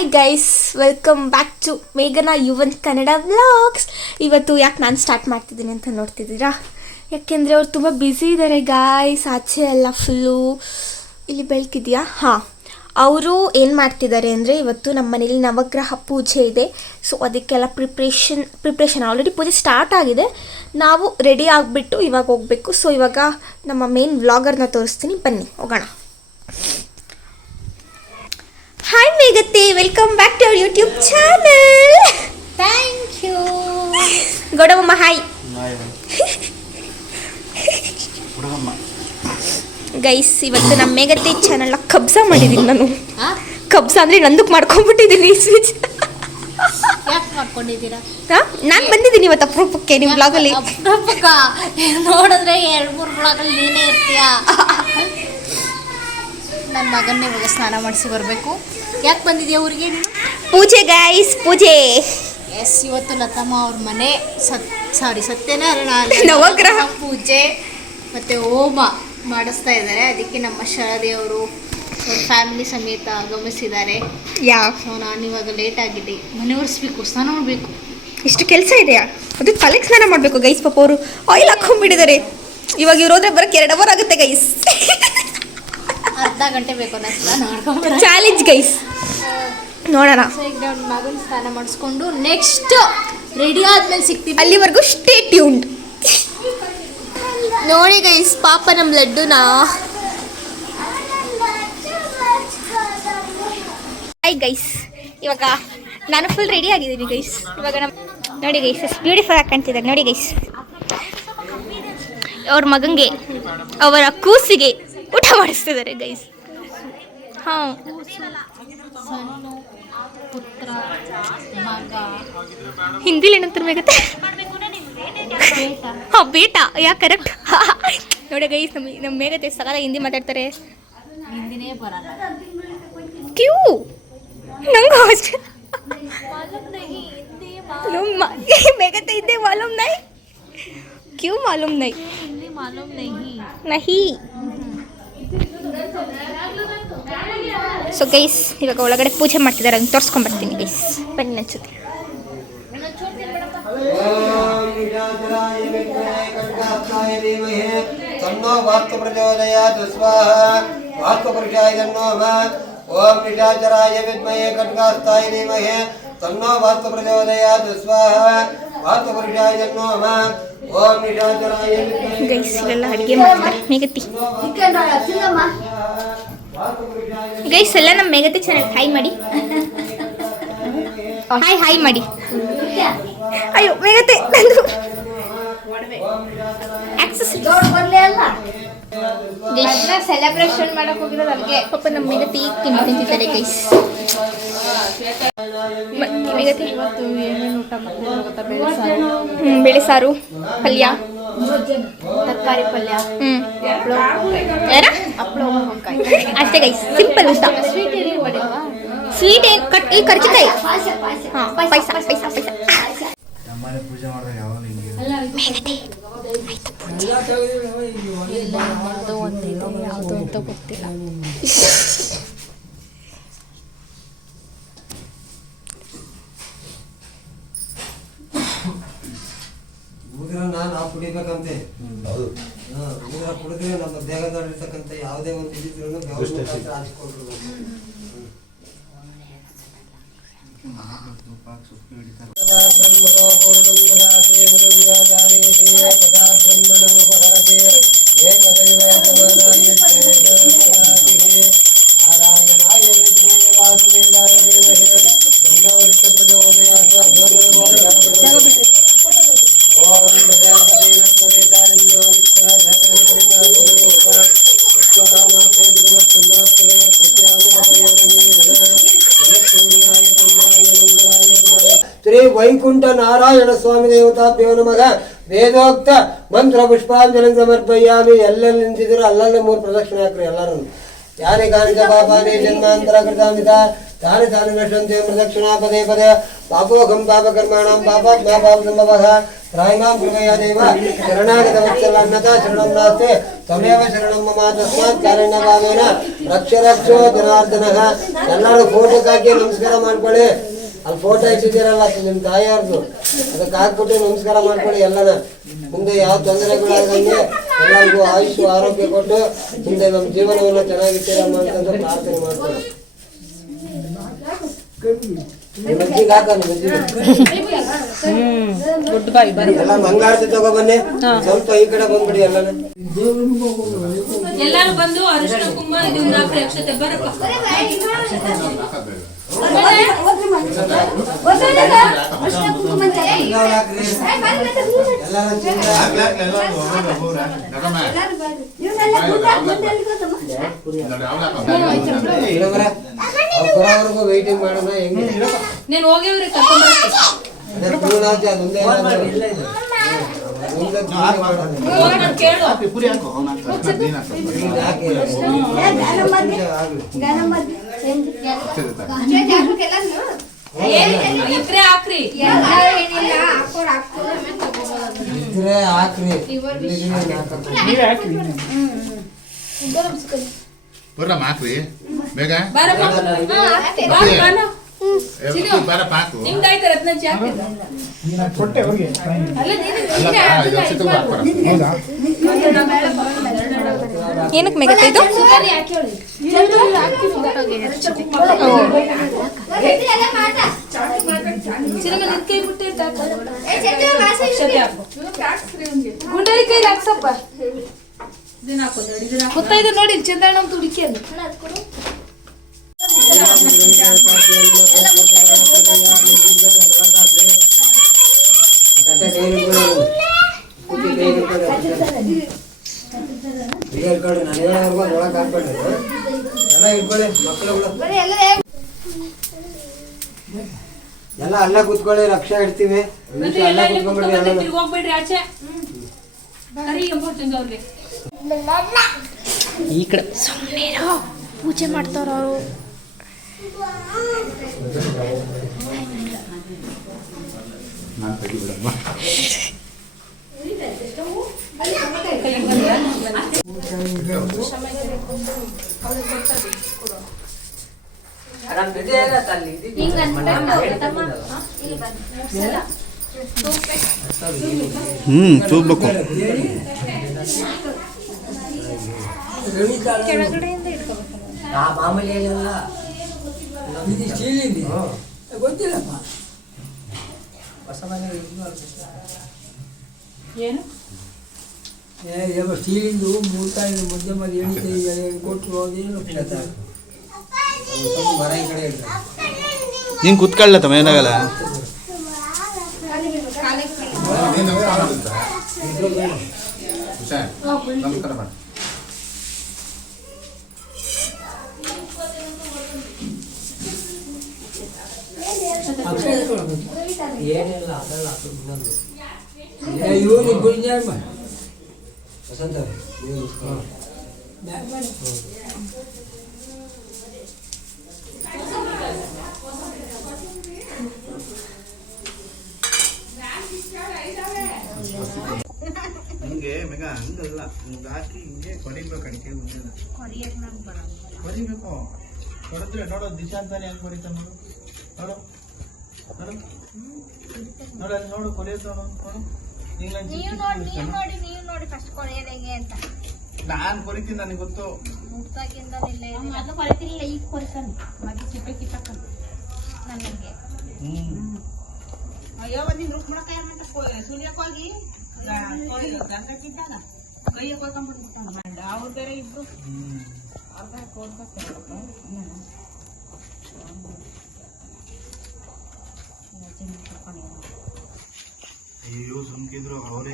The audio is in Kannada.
Hi guys, welcome back to ಮೇಘನಾ ಯುವನ್ ಕನ್ನಡ ವ್ಲಾಗ್ಸ್. ಇವತ್ತು ಯಾಕೆ ನಾನು ಸ್ಟಾರ್ಟ್ ಮಾಡ್ತಿದ್ದೀನಿ ಅಂತ ನೋಡ್ತಿದ್ದೀರಾ? ಯಾಕೆಂದರೆ ಅವ್ರು ತುಂಬ ಬ್ಯುಸಿ ಇದ್ದಾರೆ ಗಾಯ್ಸ್. ಆಚೆ ಎಲ್ಲ ಫುಲ್ಲು ಇಲ್ಲಿ ಬೆಳಕಿದೆಯಾ? ಹಾಂ, ಅವರು ಏನು ಮಾಡ್ತಿದ್ದಾರೆ ಅಂದರೆ, ಇವತ್ತು ನಮ್ಮ ಮನೇಲಿ ನವಗ್ರಹ ಪೂಜೆ ಇದೆ. ಸೊ ಅದಕ್ಕೆಲ್ಲ ಪ್ರಿಪ್ರೇಷನ್ ಆಲ್ರೆಡಿ ಪೂಜೆ ಸ್ಟಾರ್ಟ್ ಆಗಿದೆ. ನಾವು ರೆಡಿ ಆಗಿಬಿಟ್ಟು ಇವಾಗ ಹೋಗಬೇಕು. ಸೊ ಇವಾಗ ನಮ್ಮ ಮೇನ್ ವ್ಲಾಗರ್ನ ತೋರಿಸ್ತೀನಿ, ಬನ್ನಿ ಹೋಗೋಣ. ಹಾಯ್ ಮೇಘತೆ, welcome back to our YouTube channel. Thank you. Gowdamma hi. Guys, ಇವತ್ತು ನಮ್ಮ ಮೇಘತೆ ಚಾನಲ್ನ ಕಬ್ಜಾ ಮಾಡಿದ್ದೀನಿ ನಾನು. ಕಬ್ಜಾ ಅಂದರೆ ನಂದಕ್ಕೆ ಮಾಡ್ಕೊಂಡ್ಬಿಟ್ಟಿದ್ದೀನಿ ಸ್ವಿಚ್. ಯಾಕೆ ಮಾಡ್ಕೊಂಡಿದ್ದೀರಾ? ನಾನು ಬಂದಿದ್ದೀನಿ ಇವತ್ತು ಅಪರೂಪಕ್ಕೆ ನಿಮ್ಮ ಬ್ಲಾಗಲ್ಲಿ. ನೋಡಿದ್ರೆ 2-3 ಬ್ಲಾಗಲ್ಲಿ ನೀನೇ ಇರ್ತೀಯ. ನನ್ನ ಮಗನ್ನೇ ಇವಾಗ ಸ್ನಾನ ಮಾಡಿಸಿ ಬರಬೇಕು. ಯಾಕೆ ಬಂದಿದ್ಯಾ ಊರಿಗೆ? ಪೂಜೆ ಗೈಸ್, ಪೂಜೆ. ಎಸ್, ಇವತ್ತು ಲತಮ್ಮ ಅವ್ರ ಮನೆ ಸತ್ಯನಾರಾಯಣ ನವಗ್ರಹ ಪೂಜೆ ಮತ್ತು ಹೋಮ ಮಾಡಿಸ್ತಾ ಇದ್ದಾರೆ. ಅದಕ್ಕೆ ನಮ್ಮ ಶಾರದೆಯವರು ಅವ್ರ ಫ್ಯಾಮಿಲಿ ಸಮೇತ ಆಗಮಿಸಿದ್ದಾರೆ. ಸೊ ನಾನು ಇವಾಗ ಲೇಟ್ ಆಗಿದೆ, ಮನೆ ಒರೆಸ್ಬೇಕು, ಸ್ನಾನ ಮಾಡಬೇಕು. ಇಷ್ಟು ಕೆಲಸ ಇದೆಯಾ? ಅದು ತಲೆಗೆ ಸ್ನಾನ ಮಾಡಬೇಕು ಗೈಸ್. ಪಾಪ ಅವರು ಆಯಿಲ್ ಹಾಕೊಂಡ್ಬಿಟ್ಟಿದ್ದಾರೆ. ಇವಾಗ ಇವ್ರು ಹೋದ್ರೆ ಬರೋಕ್ಕೆ 2 ಅವರ್ ಆಗುತ್ತೆ ಗೈಸ್. ಅರ್ಧ ಗಂಟೆ ಬೇಕು ನಾನು ಸ್ನಾನ ಮಾಡ್ಕೊಂಡು. ಚಾಲೆಂಜ್ ಗೈಸ್, ನೋಡೋಣ. ಸೊ ಈಗ ನನ್ನ ಮಗನ ಸ್ನಾನ ಮಾಡಿಸ್ಕೊಂಡು ನೆಕ್ಸ್ಟ್ ರೆಡಿ ಆದ್ಮೇಲೆ ಸಿಗ್ತೀವಿ. ಅಲ್ಲಿವರೆಗೂ ಸ್ಟೇ ಟ್ಯೂನ್ಡ್. ನೋಡಿ ಗೈಸ್, ಪಾಪ ನಮ್ಮ ಲಡ್ಡುನ. ಹಾಯ್ ಗೈಸ್, ಇವಾಗ ನಾನು ಫುಲ್ ರೆಡಿ ಆಗಿದ್ದೀನಿ ಗೈಸ್. ಇವಾಗ ನೋಡಿ ಗೈಸ್, ಎಷ್ಟು ಬ್ಯೂಟಿಫುಲ್ ಆಗಿ ಕಾಣ್ತಿದ್ದಾರೆ ನೋಡಿ ಗೈಸ್. ಅವ್ರ ಮಗಂಗೆ, ಅವರ ಕೂಸಿಗೆ ಊಟ ಮಾಡಿಸ್ತಿದ್ದಾರೆ ಗೈಸ್. ಹಾಂ, ಹಿಂದಿಲಿ ಏನಂತಾರೆ ಮೇಘತೆ? ಹಾಂ, ಬೇಟಾ. ಯಾ ಕರೆಕ್ಟ್. ನೋಡಿ ಗೈಸ್, ನಮ್ಮ ಮೇಘತೆ ಸಕಾಲ ಹಿಂದಿ ಮಾತಾಡ್ತಾರೆ. ಹಿಂದಿನೇ ಬರಲ್ಲ. ಕ್ಯೂ ನಂಗೆ ಅಷ್ಟೇ ಮೇಘತೆ ಹಿಂದೆ ಮಾಲೂಮ್ ನೈ, ಕ್ಯೂ ಮಾಲೂಮ್ ನೈ, ನಹಿ. ಸೊ ಗೈಸ್, ಇವಾಗ ಒಳಗಡೆ ಪೂಜೆ ಮಾಡ್ತಿದ್ದಾರೆ, ಅದನ್ನು ತೋರಿಸ್ಕೊಂಡ್ಬರ್ತೀನಿ ಗೈಸ್. ಬನ್ನಿ ಅನ್ಸುತ್ತೆ. ಓಂ ನಿಶಾಚರಾಯ ವಿದ್ಮಹೇ ಖಡ್ಗಾಸ್ತಾಯ ಧೀಮಹಿ ತನ್ನೋ ವಾಸ್ತು ಪ್ರಚೋದಯಾತ್ ಸ್ವಾಹಾ ವಾಸ್ತುಪುರುಷಾಯ ನಮಃ. ಓಂ ನಿಶಾಚರಾಯ ವಿದ್ಮಹೇ. ಗೈಸ್, ಇವೆಲ್ಲ ಅಡುಗೆ ಮಾಡ್ತಾರೆ ಮೇಘತಿ. ಗೈಸ್, ಎಲ್ಲ ನಮ್ಮ ಮೇಘತಿ ಚಾನಲ್ ಹಾಯ್ ಮಾಡಿ. ಹಾಯ್ ಮಾಡಿ. ಅಯ್ಯೋ ಮೇಘತೆ, ನಂದು ಆಕ್ಸೆಸ್ ಸೆಲೆಬ್ರೇಷನ್ ಮಾಡಕ್ ಹೋಗಿರೋದು ಅಲ್ಲಿಗೆ. ಪಾಪ ನಮ್ಮ ಮೇಘತಿ ತಿಂತಿದ್ದಾರೆ ಗೈಸ್. ಮೇಘತಿ ಇವತ್ತು ಏನೇನು ಊಟ ಮಾಡ್ತಿದ್ರು ಗೊತ್ತಾ? ಬೇಳೆ ಸಾರು, ಪಲ್ಯ, ತರಕಾರಿ ಪಲ್ಯ, ಹಪ್ಪಳ, ಉಪ್ಪಿನಕಾಯಿ ಅಷ್ಟೇ ಗೈಸ್. ಸಿಂಪಲ್ ಊಟ. ಸ್ವೀಟ್ ಏನೇನು ಮಾಡಿಲ್ವಾ? ಸ್ವೀಟ್ ಏನು ಈ ಕರ್ಜಿಕಾಯಿ. ಹಾಂ, ಪೈಸ. ಪೂಜೆ ಮಾಡಿದಾಗ ಯಾವಾಗ ಹಿಂಗೆ ಯಾವುದು ಅಂತ ಗೊತ್ತಿಲ್ಲ. ನಾವು ಕುಡಿಬೇಕಂತೆ. ಊದ್ರ ಕುಡಿದ್ರೆ ನಮ್ಮ ದೇಹದಲ್ಲಿರ್ತಕ್ಕಂಥ ಯಾವುದೇ ಒಂದು ಇದ್ರೂ ಹಾಕಿಕೊಂಡ್ರು ಶ್ರೀ ವೈಕುಂಠ ನಾರಾಯಣ ಸ್ವಾಮಿ ದೇವತಾಭ್ಯೋ ನಮಃ. ವೇದೋಕ್ತ ಮಂತ್ರ ಪುಷ್ಪಾಂಜಲಿ ಸಮರ್ಪಯಾಮಿ. ಎಲ್ಲೆಲ್ಲಿ ನಿಂತಿದ್ರು ಅಲ್ಲಲ್ಲೇ 3 ಪ್ರದಕ್ಷಿಣೆ ಹಾಕ್ರಿ ಎಲ್ಲರೂ. ಯಾನಿ ಕಾನಿಕ ಪಾಪಾನಿ ಜನ್ಮಾಂತರ ಕೃತಾಮಿತ ತಾನಿ ತಾನಿ ನಶ್ಯಂತೆ ಪ್ರದಕ್ಷಿಣಾ ಪದೇ ಪದೇ. ಪಾಪೋಘಂ ಪಾಪಕರ್ಮಾಣಂ ಪಾಪಾತ್ಮಾ ಪಾಪ ಸಂಭವಃ त्रायमां कृपया देव शरणागतवत्सलान्नता शरणं नास्ते तमेव शरणं मम तस्मात् कारुण्यभावेन रक्ष रक्षो जनार्दनः ಎಲ್ಲರೂ ಫೋಟೋಗೆ ಹಾಕಿ ನಮಸ್ಕಾರ ಮಾಡ್ಕೊಳ್ಳಿ ಅಲ್ಲಿ ಫೋಟೋ ಇಟ್ಟಿದ್ದೀರಲ್ಲ ನಿಮ್ಮ ತಾಯಿಯವ್ರದ್ದು ಅದಕ್ಕೆ ಹಾಕ್ಬಿಟ್ಟು ನಮಸ್ಕಾರ ಮಾಡ್ಕೊಳ್ಳಿ ಎಲ್ಲನ ಮುಂದೆ ಯಾವ ತೊಂದರೆಗಳಾಗಂಗೆ ಎಲ್ಲರಿಗೂ ಆಯುಷು ಆರೋಗ್ಯ ಕೊಟ್ಟು ಮುಂದೆ ನಮ್ಮ ಜೀವನವನ್ನು ಚೆನ್ನಾಗಿಟ್ಟಿರಮ್ಮ ಅಂತಂದು ಪ್ರಾರ್ಥನೆ ಮಾಡ್ಕೊಳ್ಳಿ ನಿಮ್ಮ ಅಜ್ಜಿಗೆ ಹಾಕ ನಿಮ್ಮ ಅಜ್ಜಿಗೆ ಎಲ್ಲ ಮಂಗಳಾರತಿ ತಗೋ ಬನ್ನಿ ಸ್ವಲ್ಪ ಈ ಕಡೆ ಬಂದ್ಬಿಡಿ ಎಲ್ಲನ ಎಲ್ಲರೂ ಬಂದು ಅರಿಶಿನ ಕುಂಕುಮ ಇದನ್ನ ಅಕ್ಷತೆ ಬರಪ್ಪ ಬರೋವರೆಗೂ ವೈಟಿಂಗ್ ಮಾಡೋಣ ಹೆಂಗೆ నేను ಹೋಗಿವ್ರಿ ಕರ್ಕೊಂಡ್ಬರ್ತೀನಿ ಕೇಳು ಇದ್ರೆ ಹಾಕ್ರಿ ಬರ್ರಮ್ಮ ಹಾಕ್ರಿ ಬೇಗ ಬರಪ್ಪ ಹಾಕು ನಿಮ್ದಾಯ್ತು ರತ್ನಜ್ಜಿ ಹಾಕಿಲ್ಲ ಏನಕ್ಕೆ ಮೇಗತ್ತೆ ಇದು ಗುಂಡಳಿ ಕೈ ಹಾಕ್ಸಪ್ಪ ಗೊತ್ತಾಯ್ತು ನೋಡಿ ಚಂದ್ರಣ್ಣ ಹುಡುಕಿ ಅಂತ ಎಲ್ಲ ಅಲ್ಲ ಕೂತ್ಕೊಳ್ಳಿ ರಕ್ಷಾ ಇಡ್ತೀವಿ ಅಲ್ಲ ಕೂತ್ಕೊಂಡ್ಬಿಡ್ರಿ ಹೋಗ್ಬೇಡ್ರಿ ಆಚೆ ಅವ್ರಿಗೆ ಈ ಕಡೆ ಸುಮ್ಮನೆ ಪೂಜೆ ಮಾಡ್ತಾರ ಅವರು ನಾನು ತೆಗಿಬಿಡಮ್ಮ ತೂಗ್ಬೇಕು ಮಾಮೂಲಿ ಏನಿಲ್ಲ ಗೊತ್ತಿಲ್ಲಪ್ಪ ಹೊಸ ಮನೆ ಏನು ಸ್ಟೀಲಿಂದು ಮೂರ್ತಾಯಿ ಮಧ್ಯ ಮಧ್ಯ ಎಣಿಕೆ ಕೊಟ್ಟು ಅದೇನು ಮರ ಈ ಕಡೆ ನೀನು ಕೂತ್ಕೊಳ್ಳ ತಮ್ಮ ಏನಾಗಲ್ಲ ನಮಸ್ಕಾರ ಮಾಡಿ ಏನಿಲ್ಲ ಅದಲ್ಲ ಇವರು ಗುಂಜಾಮ ವಸಂತ ಹಿಂಗೆ ಮೆಗ ಹಂಗಲ್ಲ ಹಿಂಗೆ ಹಾಕಿ ಹಿಂಗೆ ಕೊರಿಬೇಕು ಅಡಿಕೆ ಕೊರಿಬೇಕು ಕೊಡಿದ್ರೆ ನೋಡೋ ದಿಶಾ ಅಂತಾನೆ ಹೆಂಗೆ ಕೊರಿತಾನೆ ನೋಡು ನೋಡು ನೋಡು ನೋಡು ಅಲ್ಲಿ ನೋಡು ಕೊರಿಯೋದು ನೋಡು ನಾನು ಕೊರಿತೀನಿ ನನಗೆ ಗೊತ್ತು ಅಯ್ಯೋ ನೀನು ರುಕ್ಮಣಕಾಯ ಮಂಟ ಸುಲಿಯಕ್ಕೆ ಹೋಗಿ ಗಂಗಕ್ಕಿದ್ದಾಗ ಕೈಯ ಕೊಯ್ಕೊಂಡ್ಬಿಟ್ಟು ಅವ್ರು ಬೇರೆ ಇಬ್ರು ಅರ್ಧ ಕೊಡ್ತಾರೆ ಅಯ್ಯೋ ಸುಮ್ಕಿದ್ರು ಅವರೇ